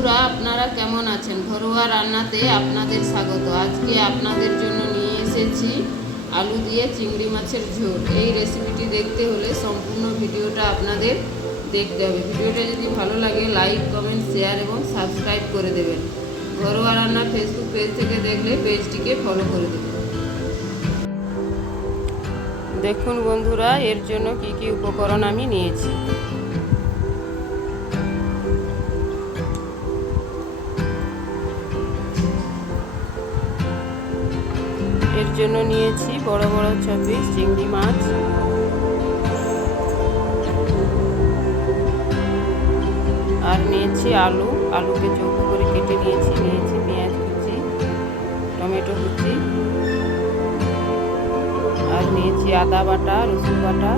বন্ধুরা, আপনারা কেমন আছেন? ঘরোয়া রান্নাতে আপনাদের স্বাগত। আজকে আপনাদের জন্য নিয়ে এসেছি আলু দিয়ে চিংড়ি মাছের ঝোল। এই রেসিপিটি দেখতে হলে সম্পূর্ণ ভিডিওটা আপনাদের দেখতে হবে। ভিডিওটা যদি ভালো লাগে লাইক কমেন্ট শেয়ার এবং সাবস্ক্রাইব করে দেবেন। ঘরোয়া রান্না ফেসবুক পেজ থেকে দেখলে পেজটিকে ফলো করে দেবেন। দেখুন বন্ধুরা, এর জন্য কি কি উপকরণ আমি নিয়েছি। জন্য নিয়েছি বড় বড় ছ পিস চিংড়ি মাছ। আর নিয়েছি আলু, আলুকে চৌকো করে কেটে নিয়েছি নিয়েছি পেঁয়াজ কুচি, টমেটো কুচি। আর নিয়েছি আদা বাটা, রসুন বাটা।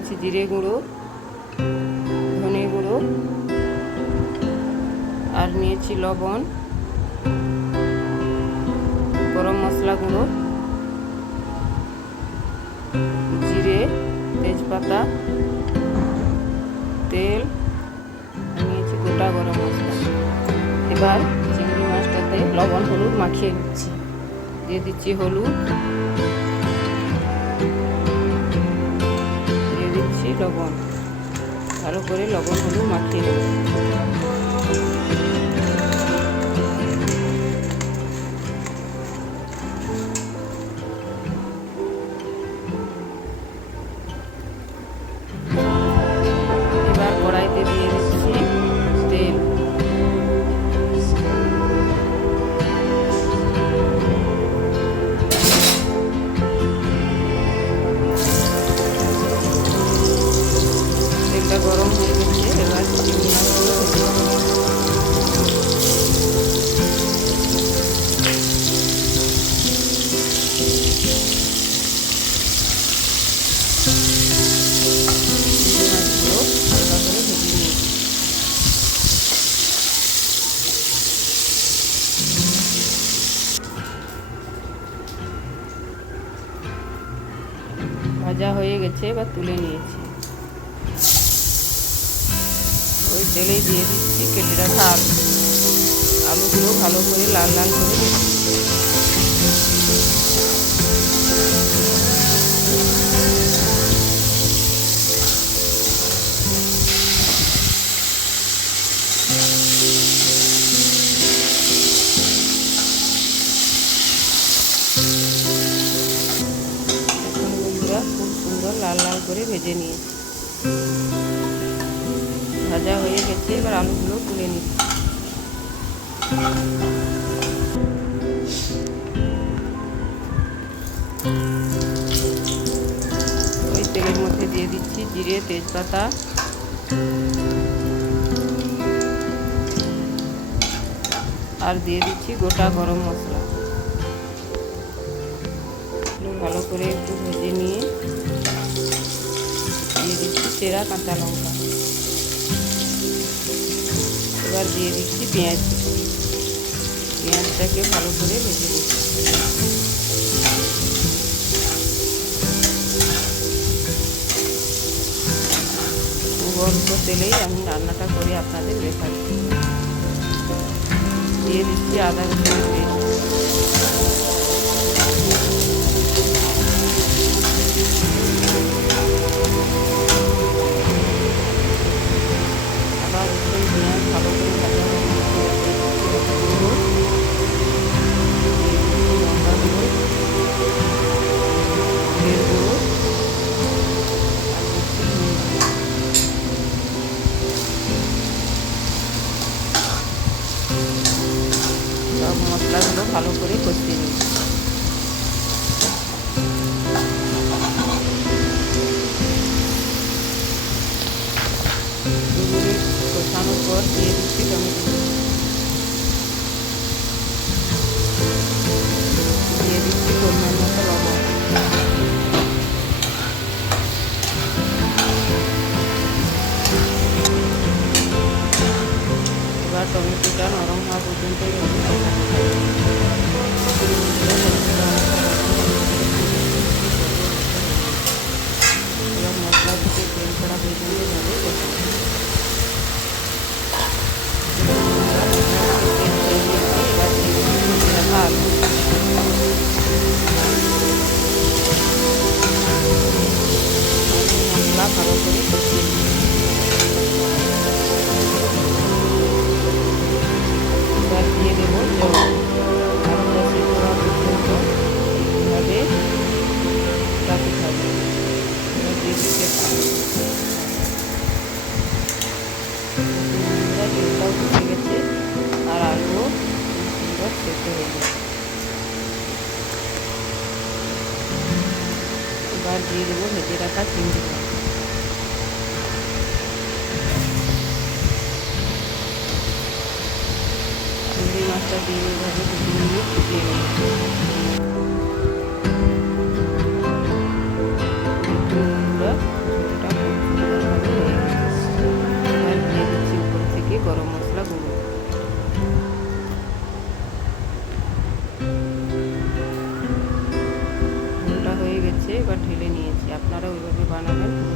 নিয়েছি জিরে গুঁড়ো, ধনে গুঁড়ো আর নিয়েছি লবণ, গরম মশলা গুঁড়ো, জিরে, তেজপাতা, তেল নিয়েছি গোটা গরম মশলা। এবার চিংড়ি মাছটাতে লবণ, হলুদ মাখিয়ে নিচ্ছি। দিয়ে দিচ্ছি হলুদ লবণ। ভালো করে লবণ হলুদ মাখিয়ে নেব। ভাজা হয়ে গেছে বা তুলে নিয়েছি। ওই তেলেই দিয়ে দিচ্ছি কেটে রাখা আলু। আলুগুলো ভালো করে লাল লাল করে ভেজে নিয়েছি ভাজা হয়ে গেছে, এবার আলুগুলো তুলে নিচ্ছি ওই তেলের মধ্যে দিয়ে দিচ্ছি জিরে, তেজপাতা। আর দিয়ে দিচ্ছি গোটা গরম মশলা। ভালো করে একটু ভেজে চেরা কাঁচা লঙ্কা এবার দিয়ে দিচ্ছি পেঁয়াজ পেঁয়াজটাকে ভালো করে ভেজে দিচ্ছি অল্প তেলেই আমি রান্নাটা করে আপনাদের দেখাচ্ছি দিয়ে দিচ্ছি আদা পেস্ট এবার এবার দিয়ে দেবো ভেজে রাখা চিংড়ি চিংড়ি মাছটা দিয়ে এইভাবে দু তিন মিনিট ফুটিয়ে নেব দেখুন বন্ধুরা বানাবেন